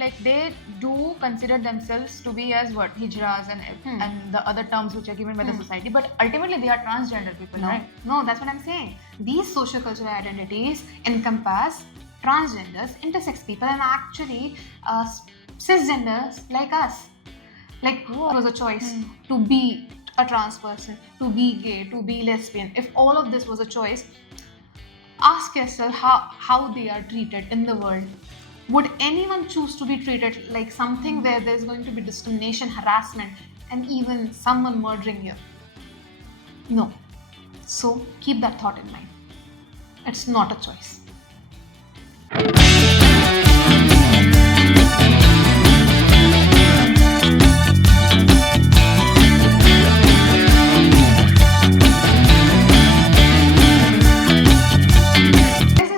like they do consider themselves to be as what hijras and the other terms which are given by the society, but ultimately they are transgender people, right? No, that's what I'm saying. These social-cultural identities encompass transgenders, intersex people, and actually cisgenders like us. Like, it was a choice to be a trans person, to be gay, to be lesbian. If all of this was a choice, ask yourself how they are treated in the world. Would anyone choose to be treated like something where there's going to be discrimination, harassment, and even someone murdering you? No. So keep that thought in mind. It's not a choice.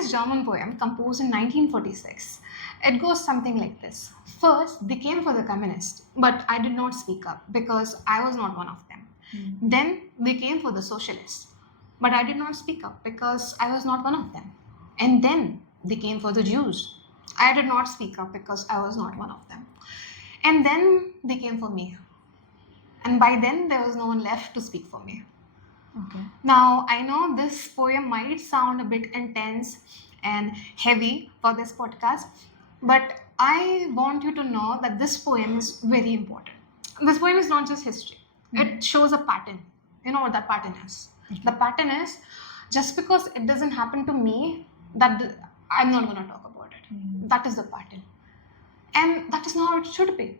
German poem composed in 1946. It goes something like this. First, they came for the communists, but I did not speak up because I was not one of them. Then they came for the socialists, but I did not speak up because I was not one of them. And then they came for the Jews. I did not speak up because I was not one of them. And then they came for me. And by then, there was no one left to speak for me. Okay. Now, I know this poem might sound a bit intense and heavy for this podcast, but I want you to know that this poem is very important. This poem is not just history. It shows a pattern. You know what that pattern is? The pattern is, just because it doesn't happen to me, that I'm not going to talk about it. That is the pattern. And that is not how it should be.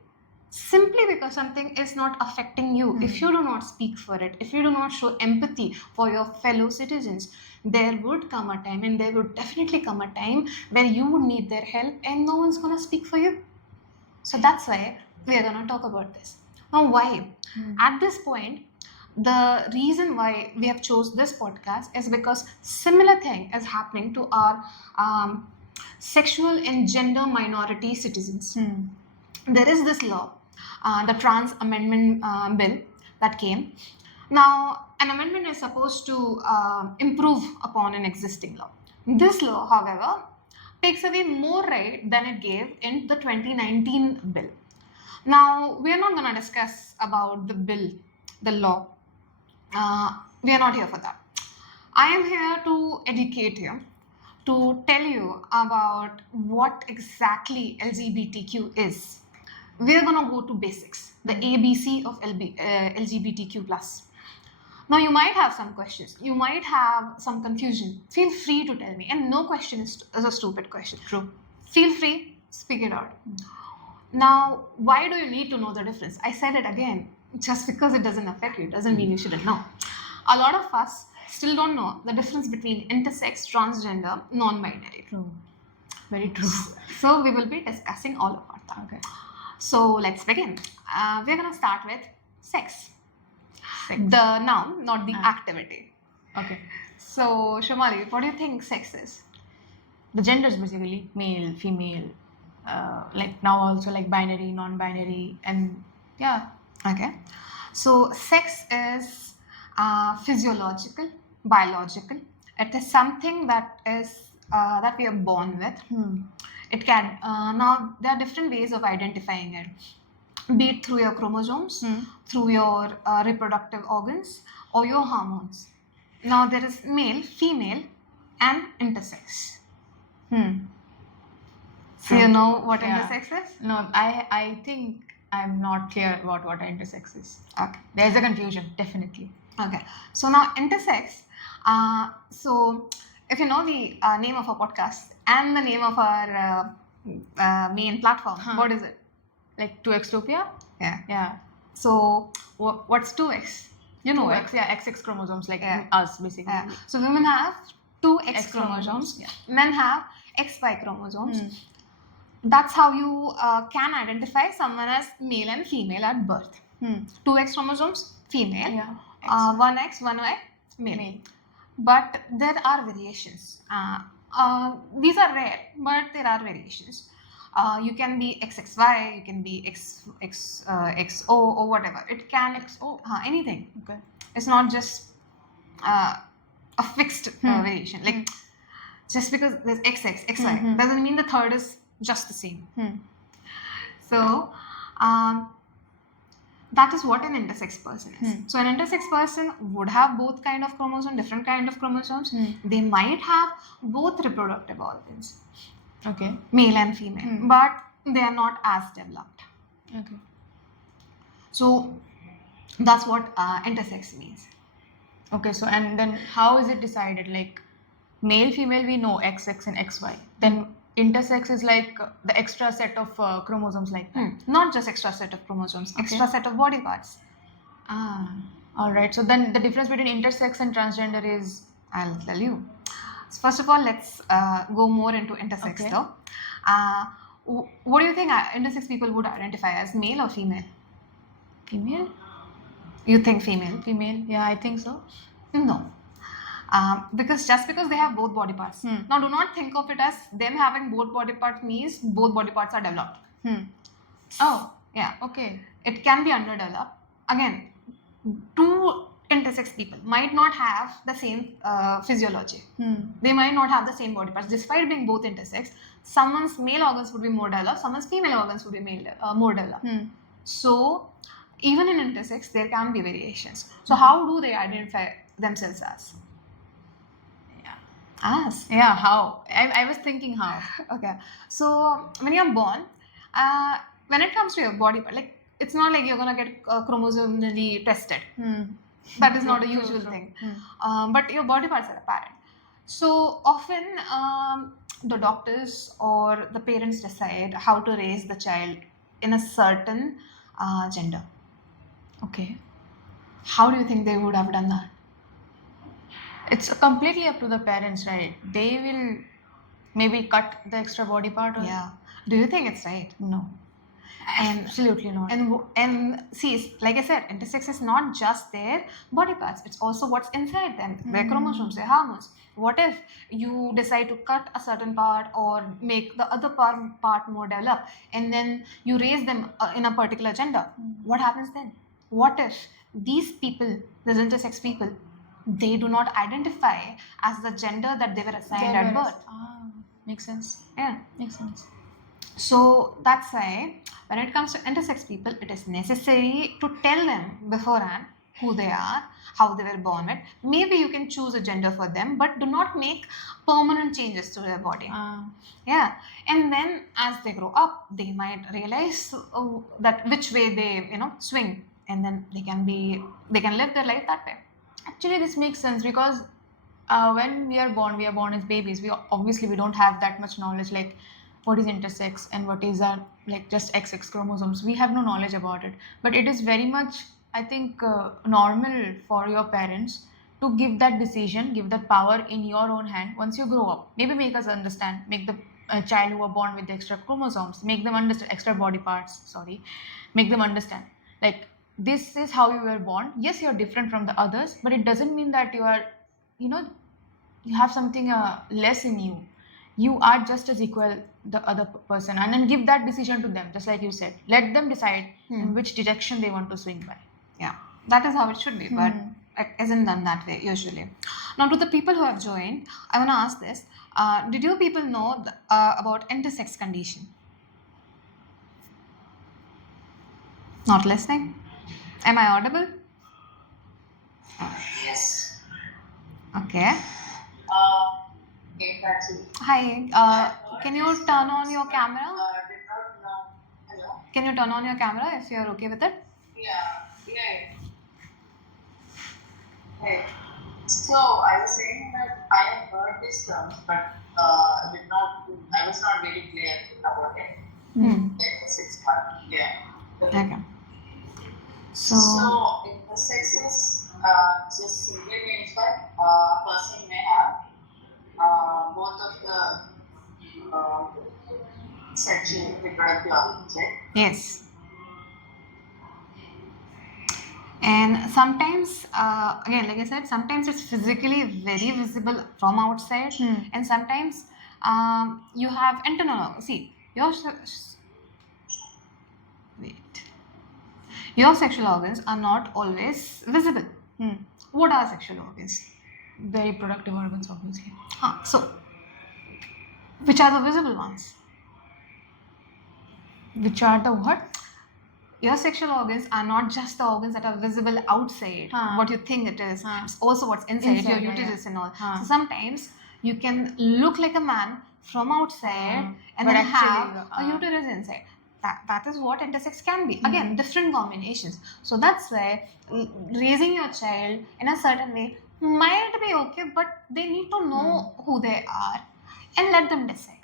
Simply because something is not affecting you, if you do not speak for it, if you do not show empathy for your fellow citizens, there would come a time, and there would definitely come a time where you would need their help and no one's going to speak for you. So that's why we are going to talk about this. Now, why? At this point, the reason why we have chose this podcast is because similar thing is happening to our sexual and gender minority citizens. There is this law, the Trans Amendment Bill that came. Now, an amendment is supposed to improve upon an existing law. This law, however, takes away more right than it gave in the 2019 bill. Now, we are not going to discuss about the bill, the law. We are not here for that. I am here to educate you, to tell you about what exactly LGBTQ is. We are going to go to basics, the ABC of LGBTQ+. Now, you might have some questions. You might have some confusion. Feel free to tell me. And no question is a stupid question. True. Feel free, speak it out. Now, why do you need to know the difference? I said it again. Just because it doesn't affect you doesn't mean you shouldn't know. A lot of us still don't know the difference between intersex, transgender, non-binary. True. Very true. So we will be discussing all about that. Okay. So let's begin. We're going to start with sex. The noun, not the activity. Okay. So, Shumali, what do you think sex is? The genders basically male, female, like now also like binary, non-binary, and yeah. Okay. So, sex is physiological, biological. It is something that is that we are born with. It can now there are different ways of identifying it, be it through your chromosomes, through your reproductive organs, or your hormones. Now there is male, female, and intersex. So you know what intersex is? No, I think I'm not clear about what intersex is. Okay. There's a confusion, definitely. Okay. So now intersex. So if you know the name of our podcast and the name of our main platform, what is it? Like 2Xtopia? Yeah. Yeah. So what's 2X? You know 2X, yeah, XX chromosomes, like us basically. Yeah. So women have 2X X chromosomes. yeah. Men have XY chromosomes. That's how you can identify someone as male and female at birth. 2X chromosomes, female. Yeah. 1X, 1Y, male. But there are variations. These are rare, but there are variations. You can be XXY, you can be XO or whatever. It can XO, anything. Okay. It's not just a fixed variation. Like just because there's XX, XY doesn't mean the third is just the same. So, um, that is what an intersex person is. So an intersex person would have both kind of chromosomes, different kind of chromosomes. They might have both reproductive organs, Okay. male and female, but they are not as developed. Okay. So that's what intersex means. Okay. So and then how is it decided? Like male, female, we know XX and XY. Then intersex is like the extra set of chromosomes like that. Not just extra set of chromosomes, extra set of body parts. Ah. All right. So then the difference between intersex and transgender is. I'll tell you. So first of all, let's go more into intersex Okay. though. What do you think intersex people would identify as, male or female? Female? You think female? Female? Yeah, I think so. No. Because just because they have both body parts. Now, do not think of it as them having both body parts means both body parts are developed. Oh, Yeah. okay. It can be underdeveloped. Again, two intersex people might not have the same physiology. They might not have the same body parts. Despite being both intersex, someone's male organs would be more developed, someone's female organs would be more developed. So, even in intersex, there can be variations. So, how do they identify themselves as? As? Yeah, how? I was thinking how. Okay. So, when you're born, when it comes to your body part, like, it's not like you're gonna get chromosomally tested. That is not a usual thing. But your body parts are apparent. So often the doctors or the parents decide how to raise the child in a certain gender. Okay. How do you think they would have done that? It's completely up to the parents, right? They will maybe cut the extra body part or Yeah. Do you think it's right? no. And Absolutely not. and see, like I said, intersex is not just their body parts; it's also what's inside them, their chromosomes, their hormones. What if you decide to cut a certain part or make the other part more developed, and then you raise them in a particular gender? What happens then? What if these people, these intersex people, they do not identify as the gender that they were assigned at birth? Ah, makes sense. Yeah. Makes sense. So that's why when it comes to intersex people, it is necessary to tell them beforehand who they are, how they were born with. Maybe you can choose a gender for them, but do not make permanent changes to their body. Yeah. And then as they grow up, they might realize that which way they swing, and then they can live their life that way. Actually, this makes sense because when we are born as babies. We don't have that much knowledge, like what is intersex and what is like just XX chromosomes. We have no knowledge about it, but it is very much, I think, normal for your parents to give that decision, give that power in your own hand once you grow up. Maybe make us understand, make the child who are born with the extra chromosomes, make them understand extra body parts. Sorry, make them understand like this is how you were born. Yes, you're different from the others, but it doesn't mean that you are, you know, you have something less in you. You are just as equal the other person, and then give that decision to them, just like you said. Let them decide in which direction they want to swing by. Yeah, that is how it should be, but it isn't done that way usually. Now, to the people who have joined, I want to ask this: did you people know about intersex condition? Not listening? Am I audible? Yes. Okay. Okay, that's it. Hi. Can you turn on your camera? Did not know. Hello? Can you turn on your camera if you're okay with it? Yeah. Hey. So I was saying that I have heard these terms, but I was not very clear about it. Like 6 months. Yeah. Okay. So intersex is just simply means that a person may have both of the sexual reproductive organs, right? Yes. And sometimes, again, like I said, sometimes it's physically very visible from outside, and sometimes you have internal. See, your sexual organs are not always visible. What are sexual organs? The reproductive organs, obviously. So, which are the visible ones? Which are the what? Your sexual organs are not just the organs that are visible outside, Huh. what you think it is. Huh. It's also what's inside, Inside, your yeah, uterus and all. Huh. So sometimes you can look like a man from outside and But then actually, have a uterus inside. That is what intersex can be. Again, different combinations. So that's why raising your child in a certain way might be okay, but they need to know who they are and let them decide.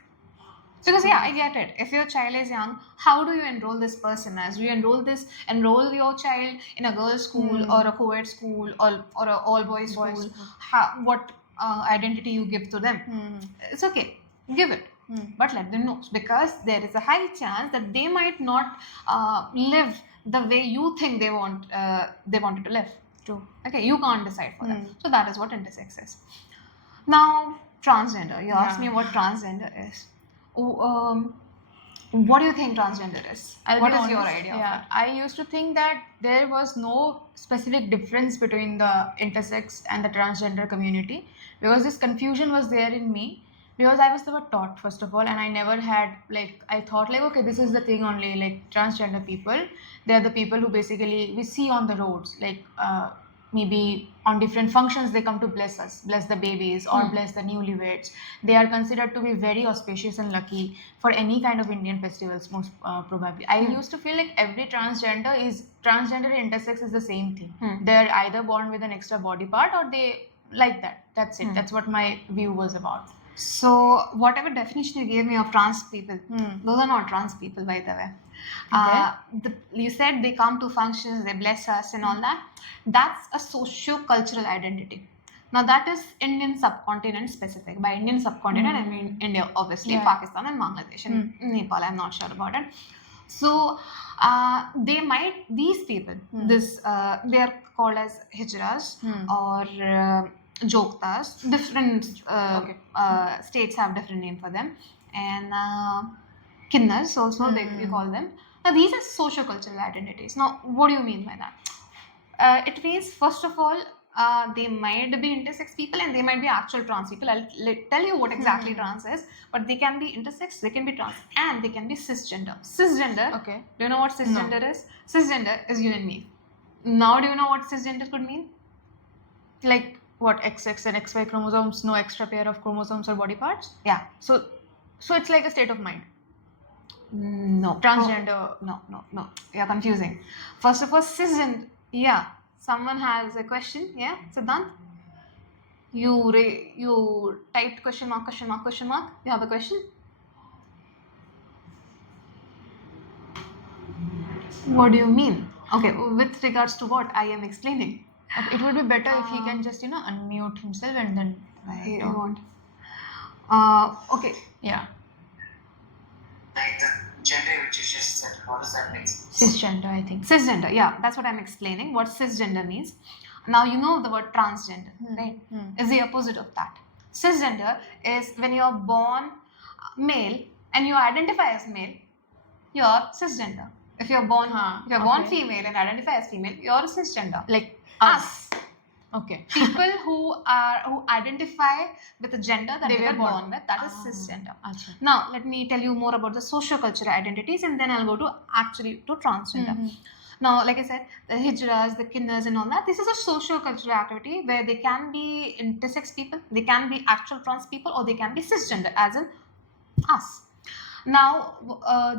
Because yeah, I get it. If your child is young, how do you enroll this person as? Do you enroll your child in a girls' school or a co-ed school or a all boys school? school. What identity you give to them? It's okay, give it, but let them know, because there is a high chance that they might not live the way you think they wanted to live. True. Okay, you can't decide for them. So that is what intersex is. Now, transgender. You asked me what transgender is. What do you think transgender is? What is your idea? Yeah, I used to think that there was no specific difference between the intersex and the transgender community, because this confusion was there in me, because I was never taught, first of all, and I never had, like, I thought like, okay, this is the thing only, like transgender people, they are the people who basically we see on the roads, like maybe on different functions they come to bless us, bless the babies or bless the newlyweds. They are considered to be very auspicious and lucky for any kind of Indian festivals, most probably. I used to feel like every transgender and intersex is the same thing. They're either born with an extra body part or they like that. That's it. That's what my view was about. So, whatever definition you gave me of trans people, those are not trans people, by the way. You said they come to functions, they bless us and all that. That's a socio-cultural identity. Now, that is Indian subcontinent specific. By Indian subcontinent, I mean India, obviously, Pakistan and Bangladesh and Nepal. I'm not sure about it. So, these people, they are called as hijras or joktas. Different states have different name for them, and kinnars also we call them. Now these are socio-cultural identities. Now what do you mean by that? It means, first of all, they might be intersex people and they might be actual trans people. I'll tell you what exactly trans is, but they can be intersex, they can be trans, and they can be cisgender. Cisgender. Okay. Do you know what cisgender is? Cisgender is you and me. Now do you know what cisgender could mean? Like what, XX and XY chromosomes, no extra pair of chromosomes or body parts? Yeah. So it's like a state of mind. No. Transgender. No. You're confusing. First of all, cisgender. Yeah. Someone has a question. Yeah. Siddhant? You typed question mark. You have a question? What do you mean? Okay. With regards to what I am explaining. Okay, it would be better if he can just unmute himself and then I won't. Okay. Yeah. Like the gender which you just said, what does that mean? Cisgender, I think. Cisgender, yeah, that's what I'm explaining. What cisgender means. Now you know the word transgender, right? Is the opposite of that. Cisgender is when you're born male and you identify as male, you're cisgender. If you're born born female and identify as female, you're cisgender. Like us. Okay. People who identify with the gender that they were born with, that is cisgender. Achha. Now let me tell you more about the socio-cultural identities, and then I'll go to transgender. Now, like I said, the hijras, the kinnars and all that, this is a socio-cultural activity where they can be intersex people, they can be actual trans people, or they can be cisgender, as in us. Now,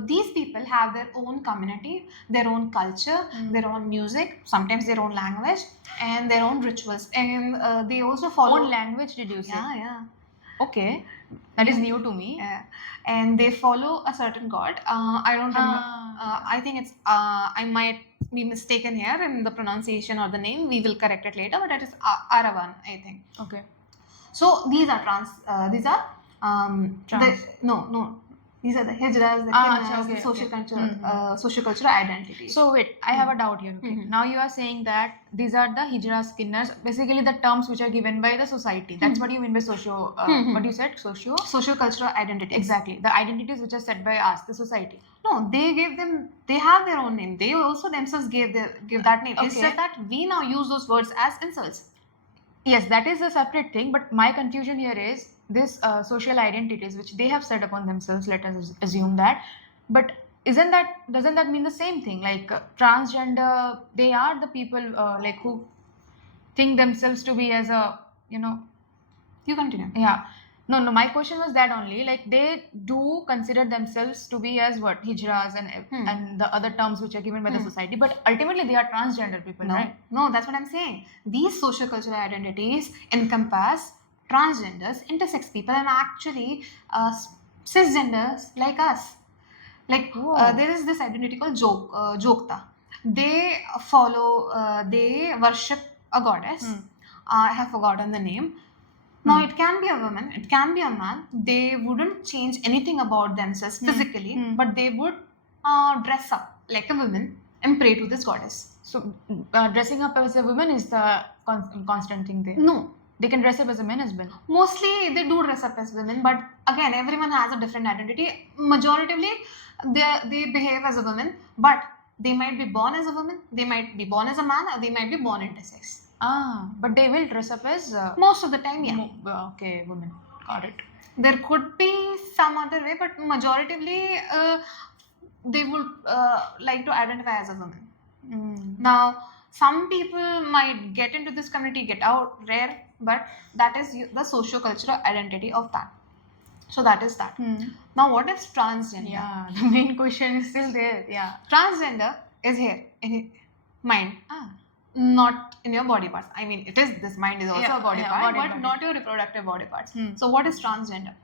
these people have their own community, their own culture, their own music, sometimes their own language, and their own rituals. And they also follow... Own language, did you say? Yeah. Okay. That is new to me. Yeah. And they follow a certain god. I don't remember. I think it's... I might be mistaken here in the pronunciation or the name. We will correct it later, but it is Aravan, I think. Okay. So, these are trans... these are... Trans. No. These are the hijras, the kinnars, okay, the socio-cultural identities. So wait, I have a doubt here. Okay. Now you are saying that these are the hijras, kinnars, basically the terms which are given by the society. That's what you mean by socio. What you said, socio-cultural identities. Exactly, the identities which are set by us, the society. No, they gave them. They have their own name. They also themselves give that name. It's just that we now use those words as insults. Yes, that is a separate thing. But my confusion here is this social identities which they have set upon themselves. Let us assume that, but doesn't that mean the same thing? Like transgender, they are the people like who think themselves to be as a, you know, You continue. yeah. No, my question was that only. Like they do consider themselves to be as what hijras and the other terms which are given by the society, but ultimately they are transgender people, No, right? no, that's what I'm saying. These sociocultural identities encompass transgenders, intersex people, and actually cisgenders like us. Like Whoa. there is this identity called Jokta. They follow, they worship a goddess. I have forgotten the name. Now it can be a woman, it can be a man. They wouldn't change anything about themselves physically, but they would dress up like a woman and pray to this goddess. So dressing up as a woman is the constant thing there. No, They can dress up as a man as well. mostly they do dress up as women, but again, everyone has a different identity. Majoritively, they behave as a woman, but they might be born as a woman, they might be born as a man, or they might be born intersex. But they will dress up as Most of the time, yeah. okay, women. Got it. There could be some other way, but majoritively, they would like to identify as a woman. Now, some people might get into this community, get out, rare, but that is the socio-cultural identity of that. So that is that. Now, what is transgender? Yeah, the main question is still there. Yeah. Transgender is here in your mind, not in your body parts. I mean, it is, this mind is also Yeah, a body yeah, part, body but part. not your reproductive body parts. So, what is transgender?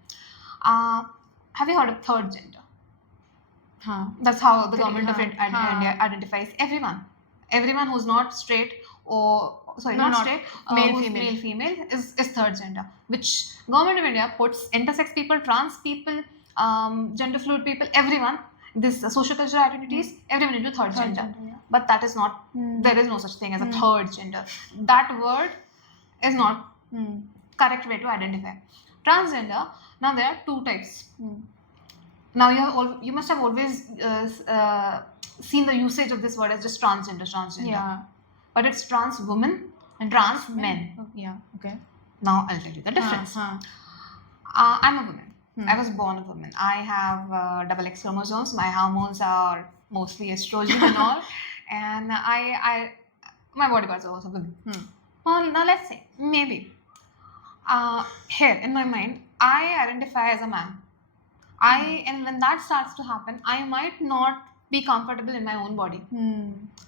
Have you heard of third gender? That's how the government of India identifies everyone. Everyone who's not straight or not straight, male, who's female. male, female is third gender, which government of India puts intersex people, trans people, gender fluid people, everyone, this social cultural identities, everyone into third gender. yeah. But that is not, there is no such thing as a third gender. That word is not correct way to identify. Transgender, now there are two types. Now you must have always seen the usage of this word as just transgender. Yeah. But it's trans women and trans men. Oh, yeah. Okay. Now I'll tell you the difference. I'm a woman. I was born a woman. I have double X chromosomes. My hormones are mostly estrogen and all, and my body parts are also women. Well, now let's say maybe here in my mind I identify as a man. And when that starts to happen, I might not be comfortable in my own body.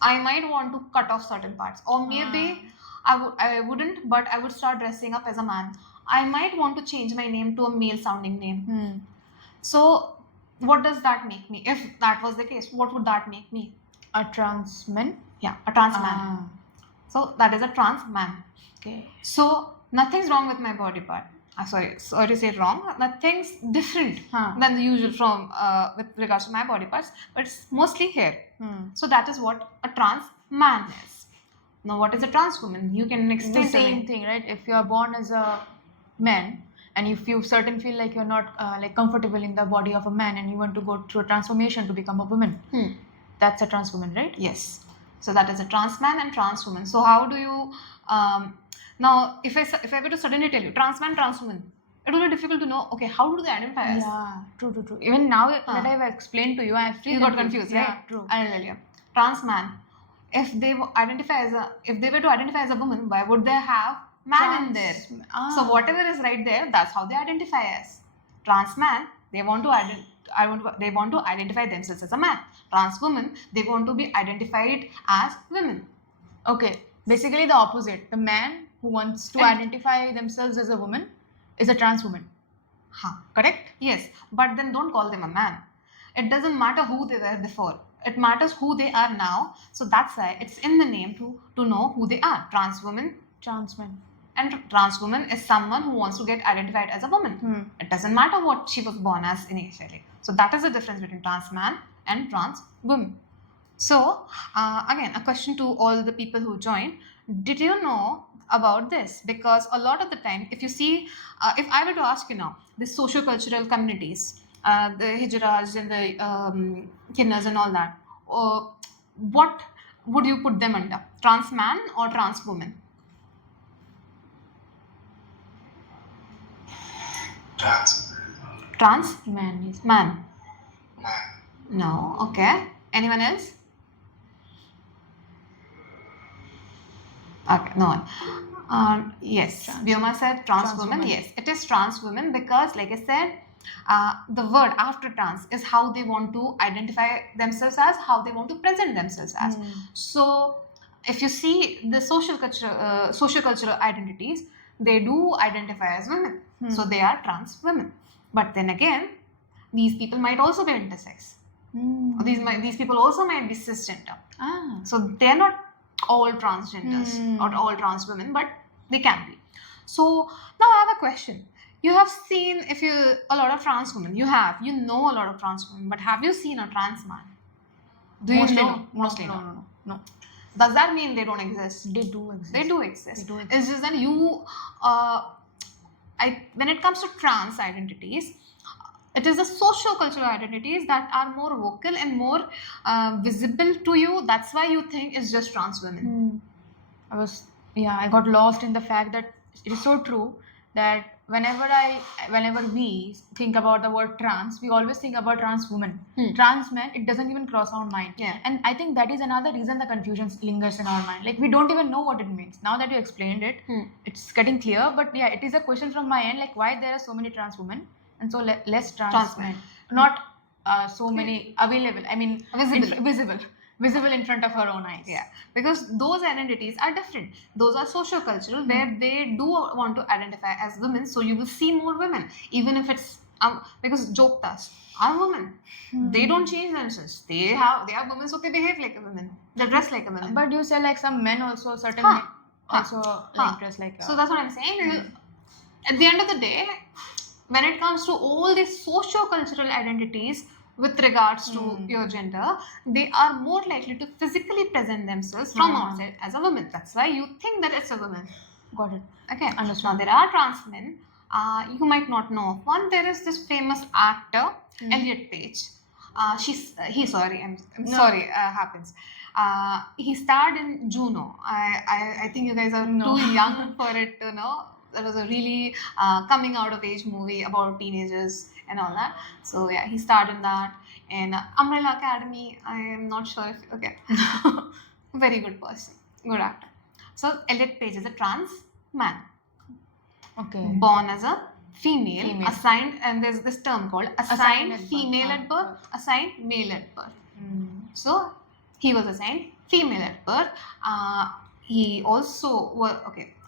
I might want to cut off certain parts, or maybe I wouldn't, but I would start dressing up as a man. I might want to change my name to a male sounding name. So what does that make me? If that was the case, what would that make me? A trans man? Yeah, a trans man. So that is a trans man. Okay. So nothing's wrong with my body part. Sorry to say wrong. Nothing's different than the usual from with regards to my body parts, but it's mostly hair. So that is what a trans man is. Now, what is a trans woman? You can explain The to me. same thing, right? If you are born as a man and if you feel like you're not like comfortable in the body of a man and you want to go through a transformation to become a woman, that's a trans woman, right? Yes. So that is a trans man and trans woman. So how do you now if I were to suddenly tell you trans man, trans woman, it will be difficult to know. Okay, how do they identify us? Yeah, true. Even now that I've explained to you, I feel You got confused, right? Yeah, true. I'll tell you. Trans man. If they were to identify as a woman, why would they have man in there? So whatever is right there, that's how they identify us. Trans man, they want to identify themselves as a man. Trans woman, they want to be identified as women. Okay, basically the opposite. The man who wants to identify themselves as a woman is a trans woman. Correct? Yes, but then don't call them a man. It doesn't matter who they were before. It matters who they are now. So that's why it's in the name to know who they are. Trans woman, Trans man. and trans woman is someone who wants to get identified as a woman. It doesn't matter what she was born as initially. So that is the difference between trans man and trans woman. So again, a question to all the people who joined. Did you know about this? Because a lot of the time, if you see, if I were to ask you now, the socio-cultural communities, the hijras and the kinnas and all that, what would you put them under? Trans man or trans woman? Trans Trans Man is man. man. No. Okay. Anyone else? Okay, no one. Yes, Trans. Vyoma said trans Trans women. women. Yes, it is trans women because, like I said, the word after trans is how they want to identify themselves as, how they want to present themselves as. So, if you see the social cultural identities, they do identify as women. So they are trans women. But then again, these people might also be intersex. Or these people also might be cisgender. Ah. So they're not all transgenders or all trans women, but they can be. So now I have a question. You have seen a lot of trans women. You know a lot of trans women, but have you seen a trans man? Do you Mostly know? no. Mostly no, no. no, no, no. Does that mean they don't exist? They do exist. They do exist. They do exist. It's just that when it comes to trans identities, it is the socio-cultural identities that are more vocal and more visible to you. That's why you think it's just trans women. I got lost in the fact that it is so true that whenever we think about the word trans, we always think about trans women. Trans men, it doesn't even cross our mind. Yeah. And I think that is another reason the confusion lingers in our mind. Like we don't even know what it means. Now that you explained it, it's getting clear. But yeah, it is a question from my end, like why there are so many trans women and so less trans men. Not so many available. I mean, visible in front of our own eyes. Yeah, because those identities are different. Those are socio-cultural where they do want to identify as women. So you will see more women, even if it's because joktas are women. They don't change themselves. They are women, so they behave like a woman. They dress like a woman. But you say like some men also certain men also like dress like. So that's what I'm saying. At the end of the day, when it comes to all these socio-cultural identities with regards to your gender, they are more likely to physically present themselves from outside as a woman. That's why you think that it's a woman. Got it. Okay. Understood. Now there are trans men. You might not know of one. There is this famous actor, Elliot Page. Happens. He starred in Juno. I think you guys are too young for it to know. That was a really coming out of age movie about teenagers and all that. So yeah, he starred in that. And Umbrella Academy, I am not sure if very good person, good actor. So Elliot Page is a trans man. Okay. Born as a female. Assigned, and there's this term called assigned female at birth, assigned male at birth. So he was assigned female at birth. He also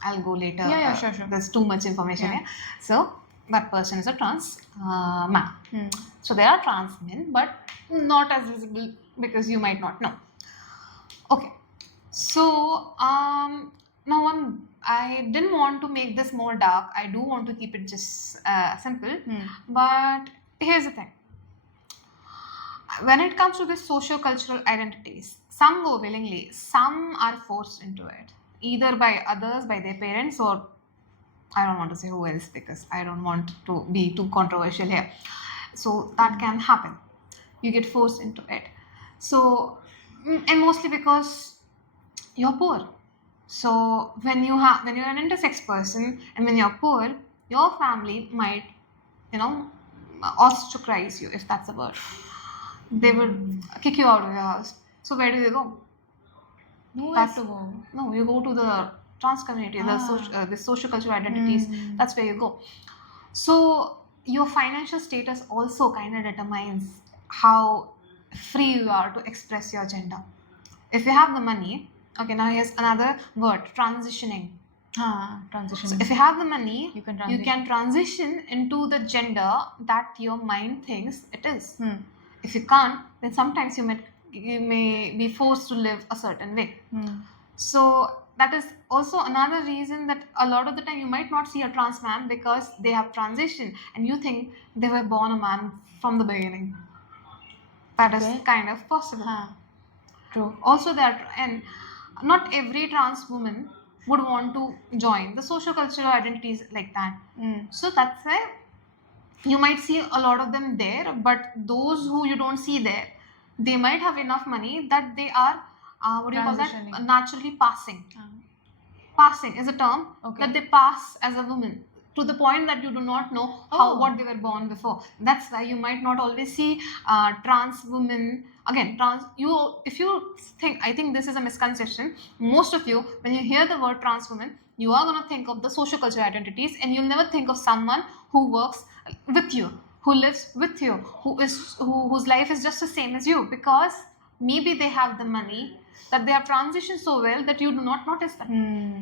I'll go later. Yeah, sure. There's too much information here. So that person is a trans man. So there are trans men, but not as visible because you might not know. Okay. So now I didn't want to make this more dark. I do want to keep it just simple. But here's the thing. When it comes to the socio-cultural identities, some go willingly, some are forced into it, either by others, by their parents, or I don't want to say who else because I don't want to be too controversial here. So that can happen. You get forced into it. So, and mostly because you're poor. So when you're an intersex person and when you're poor, your family might, ostracize you, if that's a word. They would kick you out of your house. So where do you go? Nowhere to go. No, you go to the trans community, the social cultural identities. That's where you go. So your financial status also kind of determines how free you are to express your gender. If you have the money, okay, now here's another word, transitioning. Transition. So if you have the money, you can transition into the gender that your mind thinks it is. If you can't, then sometimes you may be forced to live a certain way. So that is also another reason that a lot of the time you might not see a trans man because they have transitioned and you think they were born a man from the beginning. That is kind of possible. True. Also, and not every trans woman would want to join the social cultural identities like that. So that's why you might see a lot of them there, but those who you don't see there, they might have enough money that they are naturally passing. Passing is a term that they pass as a woman. to the point that you do not know how Oh. what they were born before. That's why you might not always see trans women. Again, trans. If you think, I think this is a misconception. Most of you, when you hear the word trans woman, you are gonna think of the social-cultural identities, and you'll never think of someone who works with you, who lives with you, whose life is just the same as you, because maybe they have the money that they have transitioned so well that you do not notice them. Hmm.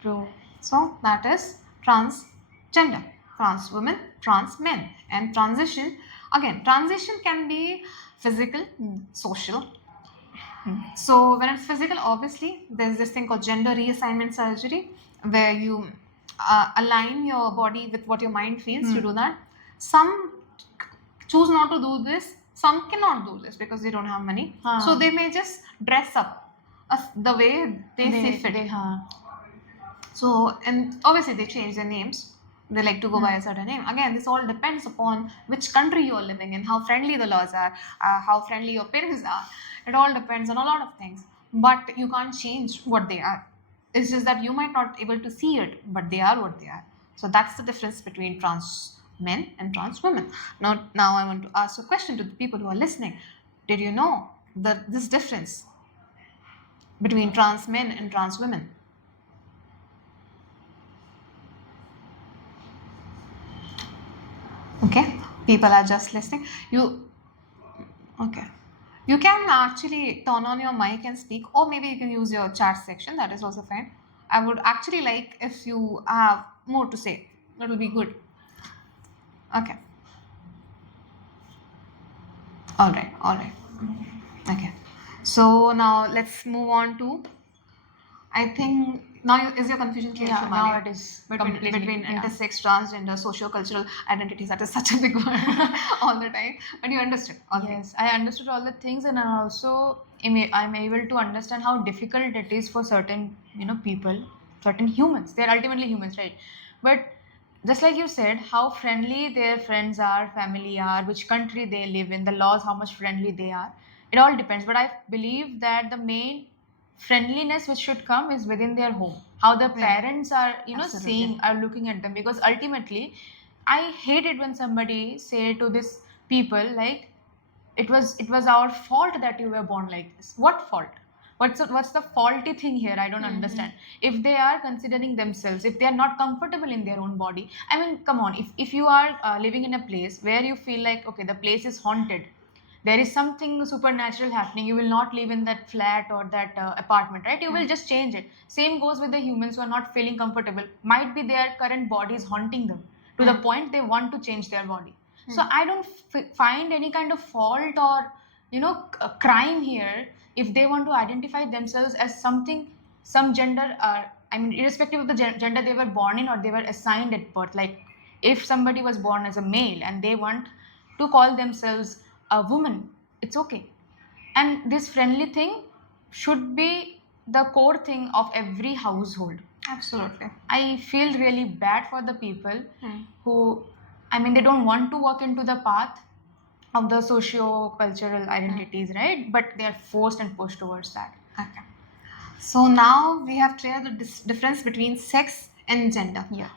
True. So that is transgender, trans women, trans men, and transition. Again, transition can be physical, social. So when it's physical, obviously there's this thing called gender reassignment surgery, where you align your body with what your mind feels. You do that. Some choose not to do this. Some cannot do this because they don't have money. So they may just dress up the way they see fit. So, and obviously they change their names. They like to go by a certain name. Again, this all depends upon which country you're living in, how friendly the laws are, how friendly your parents are. It all depends on a lot of things. But you can't change what they are. It's just that you might not able to see it, but they are what they are. So that's the difference between trans men and trans women. Now I want to ask a question to the people who are listening. Did you know this difference between trans men and trans women? Okay, people are just listening. Okay. You can actually turn on your mic and speak, or maybe you can use your chat section. That is also fine. I would actually like if you have more to say. That will be good. Okay. All right. Okay. So now let's move on to. I think now is your confusion clear? Yeah, Shomali? now it is between completely, yeah. intersex, transgender, socio-cultural identities. That is such a big word all the time, but you understood all things. Yes, I understood all the things, and I also I'm able to understand how difficult it is for certain people, certain humans. They're ultimately humans, right? But just like you said, how friendly their friends are, family are, which country they live in, the laws, how much friendly they are. It all depends. But I believe that the main friendliness which should come is within their home. How the parents are, Absolutely. seeing, are looking at them. Because ultimately, I hate it when somebody say to this people like, it was our fault that you were born like this. What fault? What's the faulty thing here? I don't understand. If they are considering themselves, if they are not comfortable in their own body, I mean, come on. If you are living in a place where you feel like, okay, the place is haunted, there is something supernatural happening, you will not live in that flat or that apartment, right? You will just change it. Same goes with the humans who are not feeling comfortable. Might be their current body is haunting them to the point they want to change their body. So I don't find any kind of fault or crime here if they want to identify themselves as something, some gender. I mean, irrespective of the gender they were born in or they were assigned at birth. Like if somebody was born as a male and they want to call themselves a woman, it's okay. And this friendly thing should be the core thing of every household. Absolutely. I feel really bad for the people who, I mean, they don't want to walk into the path of the socio-cultural identities, right? But they are forced and pushed towards that. Okay. So now we have cleared the difference between sex and gender. Yeah.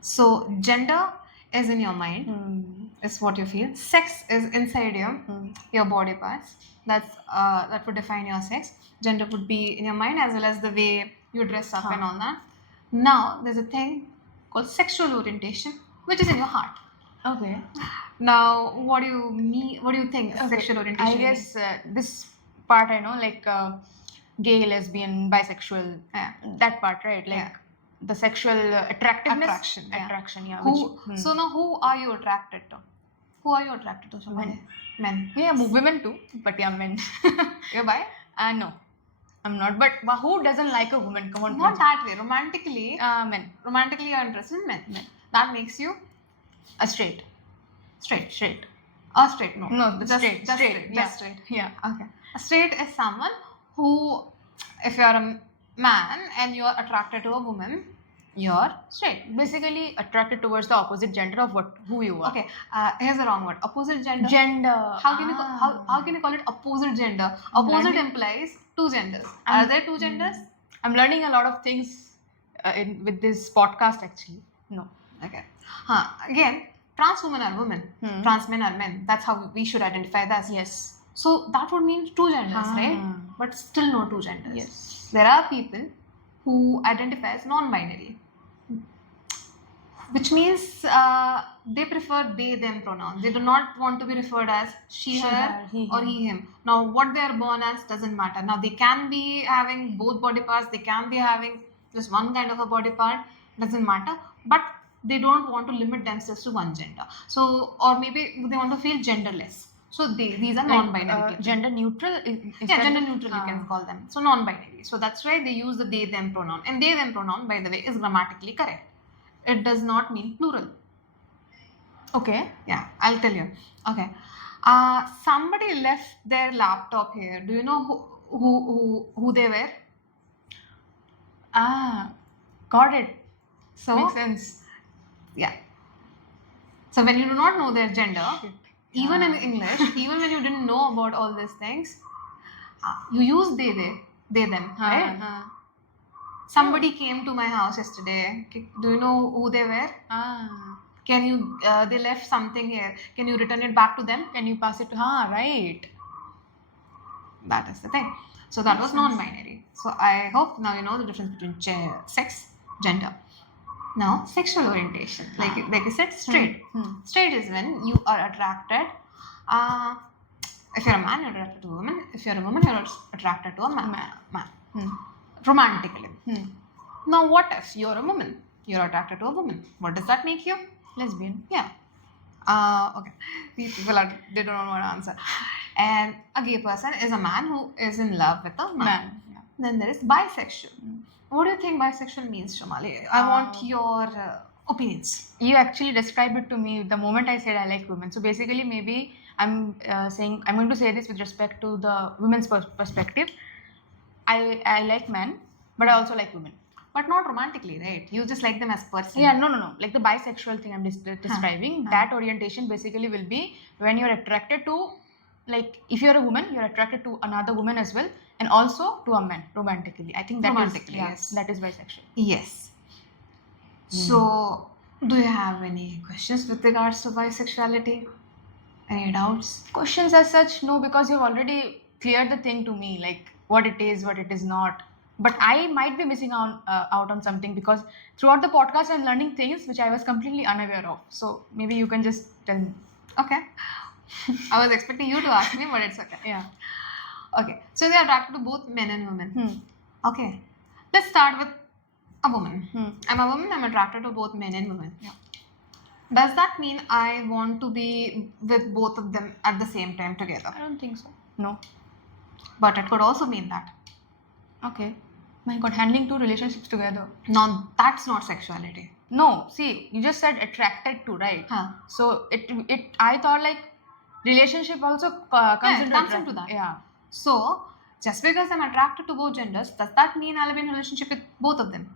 So gender is in your mind, is what you feel. Sex is inside your body parts. That would define your sex. Gender would be in your mind as well as the way you dress up and all that. Now there's a thing called sexual orientation, which is in your heart. Okay. Now, what do you mean? What do you think sexual orientation I guess this part I know, like gay, lesbian, bisexual, that part, right? Like the sexual attractiveness, Attraction, yeah. Which, So now, who are you attracted to? Who are you attracted to? Men. Yeah, women too, but yeah, men. You're bi? No, I'm not. But who doesn't like a woman? Come on, Not that way. Romantically, men. Romantically, you're interested in men. That makes you A straight. straight. No. No, just straight. Just straight. Yeah. Okay. A straight is someone who, if you're a man and you're attracted to a woman, you're straight. Basically attracted towards the opposite gender of who you are. Okay. Here's the wrong word. Opposite gender. How How can you call it opposite gender? Opposite implies two genders. Are there two genders? I'm learning a lot of things with this podcast actually. No. Okay. Again, trans women are women. Trans men are men. That's how we should identify that. Yes. So that would mean two genders, right? Ah. But still no two genders. Yes. There are people who identify as non-binary, which means they prefer they them pronoun. They do not want to be referred as she, her, he, or him. he, him. Now, what they are born as doesn't matter. Now, they can be having both body parts. They can be having just one kind of a body part. Doesn't matter. But they don't want to limit themselves to one gender. So, or maybe they want to feel genderless. So these are non-binary people. Gender neutral. Is Yeah, that gender neutral you can call them. So non-binary. So that's why they use the they them pronoun. And they them pronoun, by the way, is grammatically correct. It does not mean plural. Okay. Yeah, I'll tell you. Okay. Somebody left their laptop here. Do you know who they were? Got it. So Makes sense. yeah. So when you do not know their gender, even in English, even when you didn't know about all these things, you use they them, right? Somebody came to my house yesterday. Do you know who they were? Can you? They left something here. Can you return it back to them? Can you pass it to? Right. That is the thing. So that was non-binary. So I hope now you know the difference between sex, gender. Now sexual orientation, like I said, straight. Straight is when you are attracted. If you're a man, you're attracted to a woman. If you're a woman, you're attracted to a man. Romantically. Now, what if you're a woman? You're attracted to a woman. What does that make you? Lesbian. Yeah. Okay. These people they don't want to answer. And a gay person is a man who is in love with a man. Yeah. Then there is bisexual. What do you think bisexual means, Shomali? I want your opinions. You actually described it to me the moment I said I like women. So basically, maybe I'm going to say this with respect to the women's perspective. I like men, but I also like women. But not romantically, right? You just like them as person. Yeah, no. Like the bisexual thing I'm describing, that orientation basically will be when you're attracted to, like, if you're a woman, you're attracted to another woman as well, and also to a man romantically. I think that Romantically, yes, that is bisexual. Yes. So, do you have any questions with regards to bisexuality? Any doubts? Questions as such, no, because you've already cleared the thing to me, like what it is not. But I might be missing out on something because throughout the podcast I'm learning things which I was completely unaware of. So maybe you can just tell me. Okay. I was expecting you to ask me, but it's okay. Yeah. Okay. So they are attracted to both men and women. Okay. Let's start with a woman. I'm a woman. I'm attracted to both men and women. Yeah. Does that mean I want to be with both of them at the same time together? I don't think so. No. But it could also mean that. Okay. My God, handling two relationships together. No, that's not sexuality. No, see, you just said attracted to, right? So it I thought like relationship also comes into that. Yeah. So just because I'm attracted to both genders, does that mean I'll be in a relationship with both of them?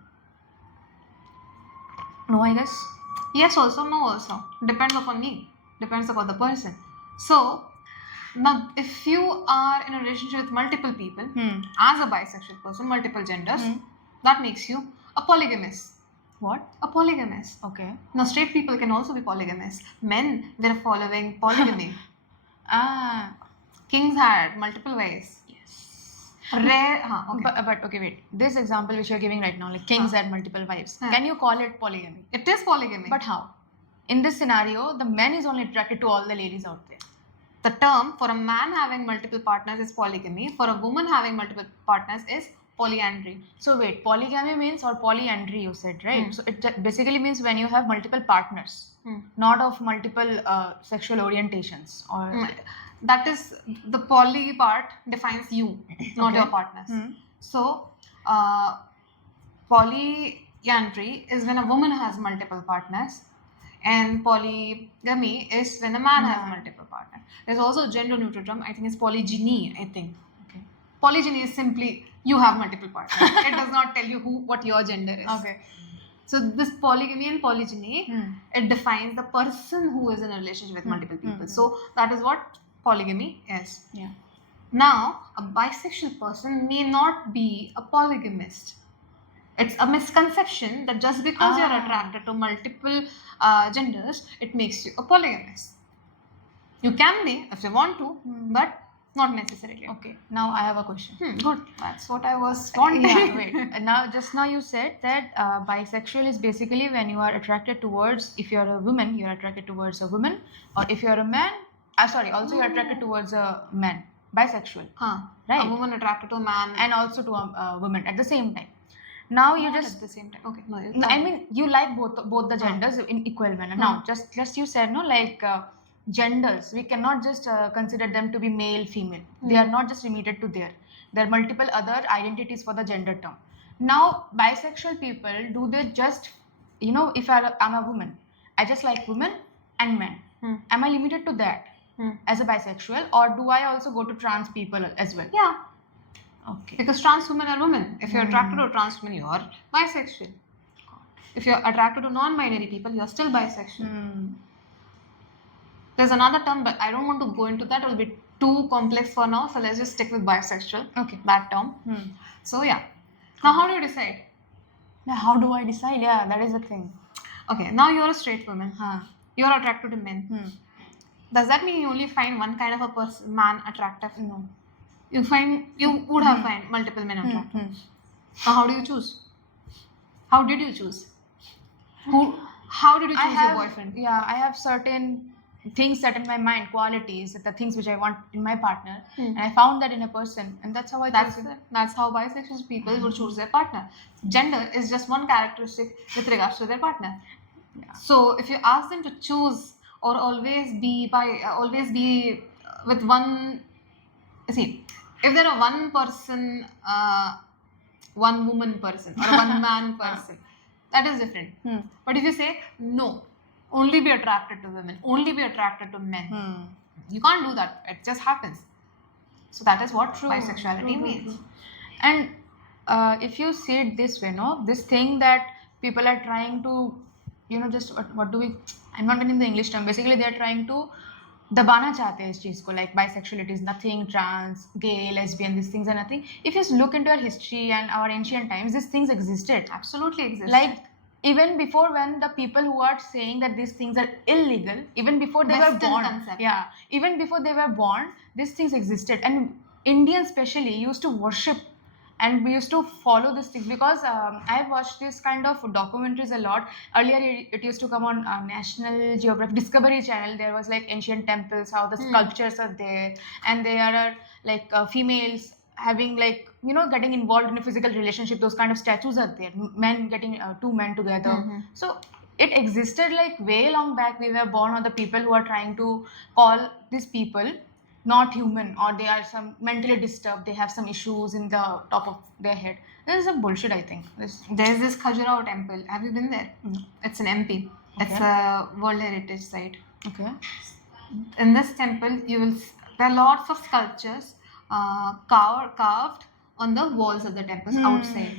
No, I guess. Yes, also, no, also. Depends upon me. Depends upon the person. So now, if you are in a relationship with multiple people, as a bisexual person, multiple genders, that makes you a polygamist. What? A polygamist. Okay. Now, straight people can also be polygamists. Men were following polygamy. Kings had multiple wives. Yes. Rare. Okay. But okay, wait. This example which you're giving right now, like kings had multiple wives. Huh. Can you call it polygamy? It is polygamy. But how? In this scenario, the man is only attracted to all the ladies out there. The term for a man having multiple partners is polygamy. For a woman having multiple partners is polyandry. So wait, polygamy means, or polyandry you said, right? So it basically means when you have multiple partners, not of multiple sexual orientations. Or that is, the poly part defines you, not your partners. So polyandry is when a woman has multiple partners, and polygamy is when a man has multiple partners. There's also a gender neutral term. I think it's polygyny. Okay. Polygyny is simply you have multiple partners. It does not tell you what your gender is. Okay. So this polygamy and polygyny, it defines the person who is in a relationship with multiple people. So that is what polygamy is. Yeah. Now, a bisexual person may not be a polygamist. It's a misconception that just because you're Ah. attracted to multiple genders, it makes you a polygamist. You can be if you want to, but not necessarily. Okay, now I have a question. Good. That's what I was wanting. Yeah, wait. Just now you said that bisexual is basically when you are attracted towards, if you're a woman, you're attracted towards a woman, or if you're a man, also you're attracted towards a man. Bisexual, Huh. right? A woman attracted to a man And also to a woman at the same time. Now you not just, at the same time. Okay. No, no, I mean, you like both the genders in equal manner. Now, just you said no, like genders, we cannot just consider them to be male, female. They are not just limited to there. There are multiple other identities for the gender term. Now, bisexual people, do they just, if I'm a woman, I just like women and men. Am I limited to that as a bisexual, or do I also go to trans people as well? Yeah. Okay. Because trans women are women. If you're attracted to a trans woman, you're bisexual. If you're attracted to non-binary people, you're still bisexual. There's another term, but I don't want to go into that. It will be too complex for now. So let's just stick with bisexual. Okay. That term. So yeah. Now how do you decide? Now, how do I decide? Yeah, that is the thing. Okay. Now you're a straight woman. Huh. You're attracted to men. Does that mean you only find one kind of a man attractive? No. You would have find multiple men attractive. Now how do you choose? How did you choose? How did you choose your boyfriend? Yeah, I have certain things set in my mind, qualities, the things which I want in my partner, and I found that in a person, and that's how I chose it. That's how bisexual people would choose their partner. Gender is just one characteristic with regards to their partner. Yeah. So if you ask them to choose or always be with one, see, if there are one person, one woman person or a one man person, that is different. But if you say no, only be attracted to women, only be attracted to men, you can't do that. It just happens. So that is what bisexuality means. And if you see it this way, no, this thing that people are trying to, just what do we? I'm not getting the English term. Basically, they are trying to दबाना चाहते हैं इस चीज को, like bisexuality is nothing, trans, gay, lesbian, these things are nothing. If you look into our history and our ancient times, these things existed. Absolutely existed. Like even before, when the people who are saying that these things are illegal, even before they were born, even before they were born, these things existed. And Indians especially used to worship, and we used to follow these things, because I've watched this kind of documentaries a lot. Earlier it used to come on National Geographic Discovery Channel. There was like ancient temples, how the sculptures are there, and there are like females having like getting involved in a physical relationship. Those kind of statues are there, men getting two men together. So it existed like way long back. We were born, or the people who are trying to call these people not human, or they are some mentally disturbed, they have some issues in the top of their head. This is some bullshit, I think. There's this Khajuraho temple. Have you been there? It's in MP. Okay. It's a World Heritage Site. Okay. In this temple, there are lots of sculptures carved on the walls of the temples outside.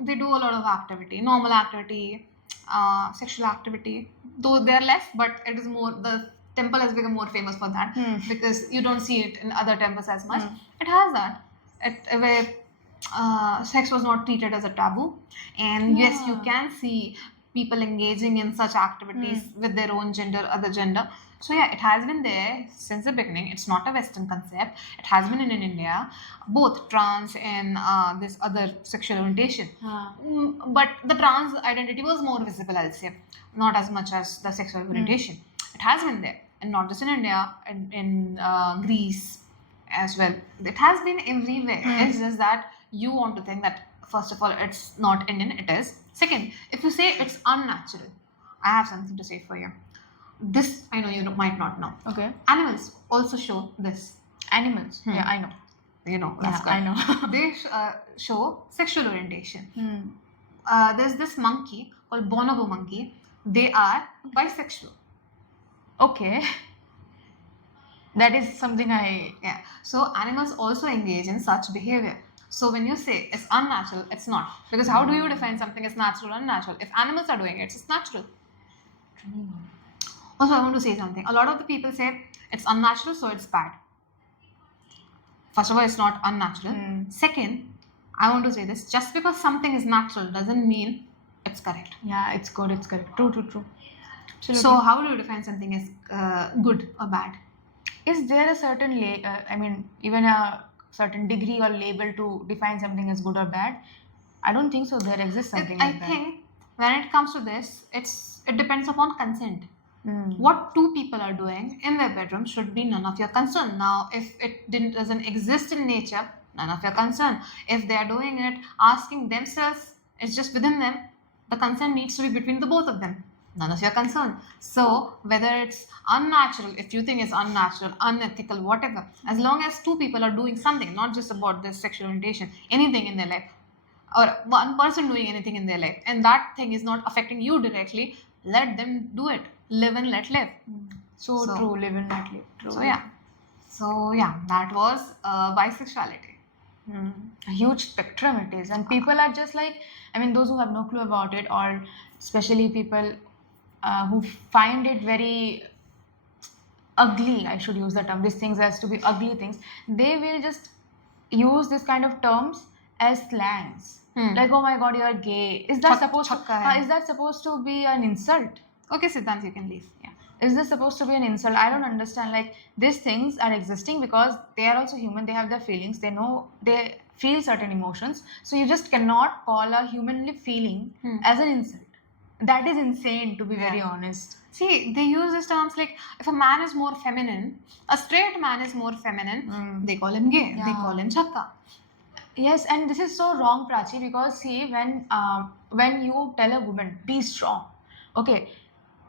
They do a lot of activity, normal activity, sexual activity. Though they are less, but it is more, the temple has become more famous for that, because you don't see it in other temples as much. It has that, where sex was not treated as a taboo, and yes, you can see people engaging in such activities with their own gender, other gender. So yeah, it has been there since the beginning. It's not a Western concept. It has been in India, both trans and this other sexual orientation. But the trans identity was more visible, I'll say, not as much as the sexual orientation. It has been there, and not just in India, in Greece as well. It has been everywhere. It's just that you want to think that, first of all, it's not Indian. It is. Second, if you say it's unnatural, I have something to say for you. This, I know you might not know. Okay. Animals also show this. Animals? Yeah, I know. You know, that's good. I know. They show sexual orientation. There's this monkey called bonobo monkey. They are bisexual. Okay. That is something Yeah. So animals also engage in such behavior. So when you say it's unnatural, it's not. Because how do you define something as natural or unnatural? If animals are doing it, it's natural. Also, I want to say something. A lot of the people say it's unnatural, so it's bad. First of all, it's not unnatural. Second, I want to say this: just because something is natural doesn't mean it's correct. Yeah, it's good. It's correct. True. Absolutely. So, how do you define something as good or bad? Is there a certain even a certain degree or label to define something as good or bad? I don't think so. There exists something I like that. think when it comes to this, it depends upon consent. Mm. What two people are doing in their bedroom should be none of your concern. Now, if it doesn't exist in nature, none of your concern. If they are doing it, asking themselves, it's just within them. The consent needs to be between the both of them. None of your concern. So, whether it's unnatural, if you think it's unnatural, unethical, whatever, as long as two people are doing something, not just about their sexual orientation, anything in their life, or one person doing anything in their life, and that thing is not affecting you directly, let them do it. Live and let live. So true. Live and let live. True. So yeah, that was bisexuality. A huge spectrum it is, and people are just like, those who have no clue about it, or especially people who find it very ugly, I should use the term, these things has to be ugly things, they will just use this kind of terms as slangs. Like, oh my god, you're gay. Is that supposed to be an insult? Okay, Siddhant, you can leave. Yeah. Is this supposed to be an insult? I don't understand. Like, these things are existing because they are also human. They have their feelings. They feel certain emotions. So you just cannot call a humanly feeling as an insult. That is insane, to be very honest. See, they use these terms like, if a man is more feminine, a straight man is more feminine, they call him gay. They call him chakka. Yes, and this is so wrong, Prachi, because see, when you tell a woman, be strong, okay,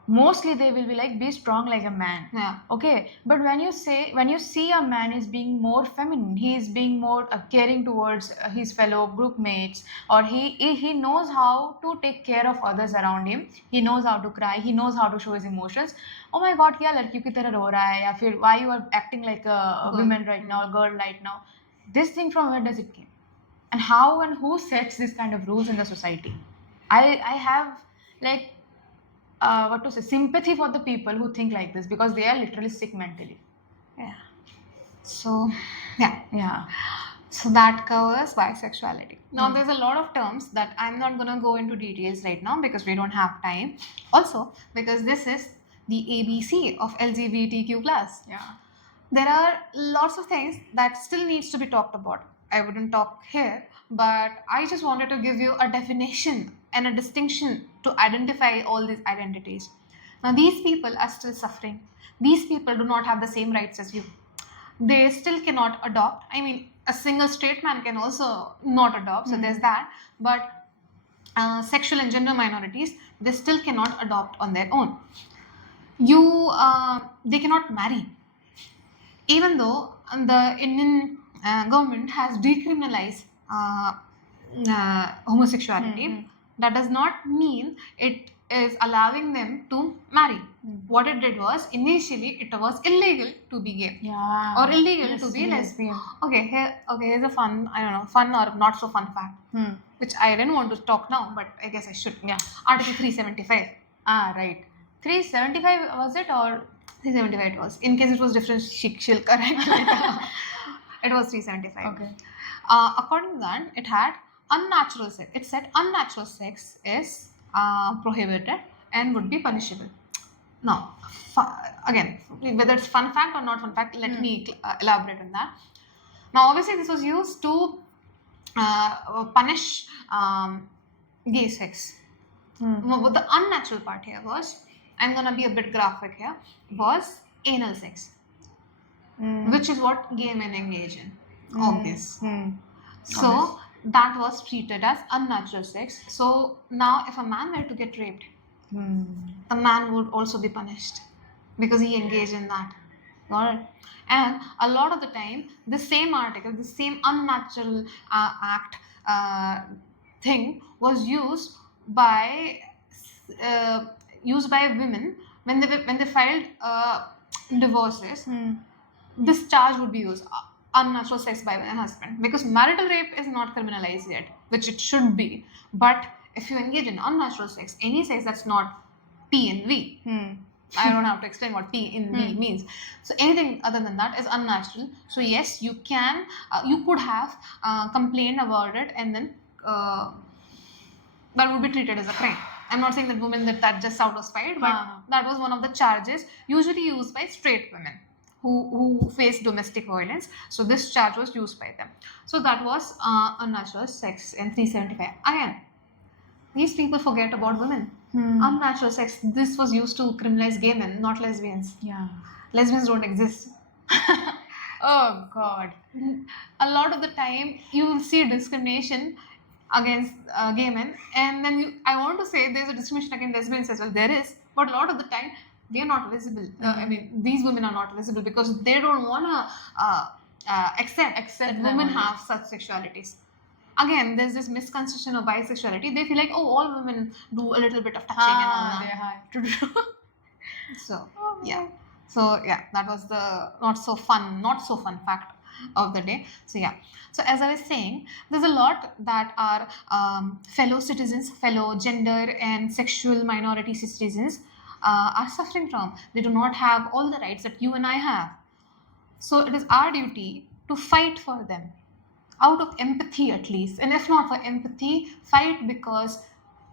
mostly they will be like, be strong like a man. Yeah. Okay, but when you see a man is being more feminine, he is being more caring towards his fellow group mates, or he knows how to take care of others around him, he knows how to cry, he knows how to show his emotions. Oh my god, kya ladkiyon ki tarah ro raha hai, ya fir why you are acting like a woman right now, a girl right now. This thing, from where does it come? And how and who sets this kind of rules in the society? I have like sympathy for the people who think like this, because they are literally sick mentally. Yeah. So, yeah. So that covers bisexuality. Now, there's a lot of terms that I'm not going to go into details right now because we don't have time. Also, because this is the ABC of LGBTQ+. Yeah. There are lots of things that still needs to be talked about. I wouldn't talk here, but I just wanted to give you a definition and a distinction to identify all these identities. Now, these people are still suffering. These people do not have the same rights as you. They still cannot adopt. I mean, a single straight man can also not adopt, so there's that. But sexual and gender minorities, they still cannot adopt on their own. They cannot marry. Even though the Indian government has decriminalized homosexuality, that does not mean it is allowing them to marry. What it did was, initially it was illegal to be gay, or illegal to be lesbian. Here's a fun or not so fun fact, which I didn't want to talk now, but I guess I should. Yeah. Article 375. Right. 375 was it, or 375 it was. In case it was different, she'll correct it. It was 375. Okay. According to that, it had unnatural sex. It said unnatural sex is prohibited and would be punishable. Now, again, whether it's fun fact or not fun fact, let me elaborate on that. Now, obviously, this was used to punish gay sex. But the unnatural part here was, I'm gonna be a bit graphic here, was anal sex, which is what gay men engage in. Obvious. So that was treated as unnatural sex. So now, if a man were to get raped, the man would also be punished because he engaged in that. Got it? And a lot of the time, the same article, the same unnatural act thing was used by women when they filed divorces. This charge would be used, unnatural sex by a husband, because marital rape is not criminalized yet, which it should be. But if you engage in unnatural sex, any sex that's not P and V, I don't have to explain what P in B means. So anything other than that is unnatural. So yes, you can, you could have complained about it, and then that would be treated as a crime. I'm not saying that women did that just out of spite, but that was one of the charges usually used by straight women who face domestic violence. So this charge was used by them. So that was unnatural sex in 375. Again, these people forget about women. Unnatural sex. This was used to criminalize gay men, not lesbians. Yeah. Lesbians don't exist. Oh God. A lot of the time you will see discrimination against gay men, and then I want to say there's a discrimination against lesbians as well. There is, but a lot of the time they are not visible. I mean, these women are not visible because they don't want to accept that women have such sexualities. Again, there's this misconception of bisexuality. They feel like, oh, all women do a little bit of touching and all that. So yeah, that was the not so fun fact of the day. So yeah, so as I was saying, there's a lot that our fellow citizens, fellow gender and sexual minority citizens are suffering from. They do not have all the rights that you and I have. So it is our duty to fight for them, out of empathy at least. And if not for empathy, fight, because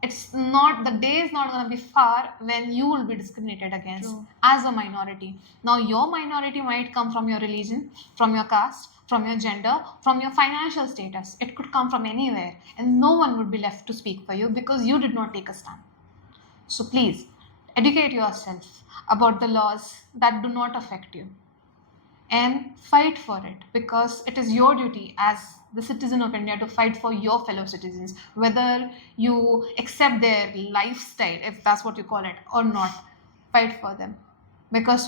the day is not going to be far when you will be discriminated against as a minority. Now your minority might come from your religion, from your caste, from your gender, from your financial status. It could come from anywhere, and no one would be left to speak for you because you did not take a stand. So please educate yourself about the laws that do not affect you and fight for it, because it is your duty as the citizen of India to fight for your fellow citizens, whether you accept their lifestyle, if that's what you call it, or not. Fight for them, because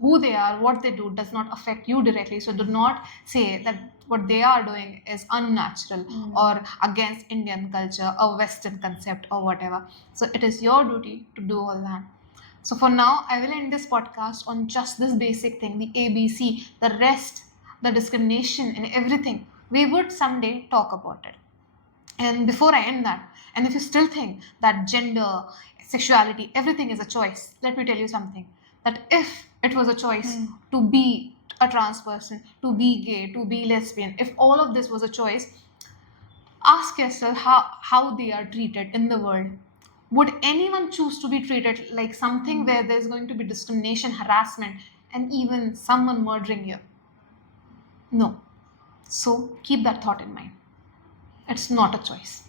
who they are, what they do does not affect you directly. So do not say that what they are doing is unnatural or against Indian culture or Western concept or whatever. So it is your duty to do all that. So for now, I will end this podcast on just this basic thing, the ABC. The rest, the discrimination and everything, we would someday talk about it. And before I end that, and if you still think that gender, sexuality, everything is a choice, let me tell you something. That if it was a choice to be a trans person, to be gay, to be lesbian, if all of this was a choice, ask yourself how they are treated in the world. Would anyone choose to be treated like something where there's going to be discrimination, harassment, and even someone murdering you? No. So keep that thought in mind. It's not a choice.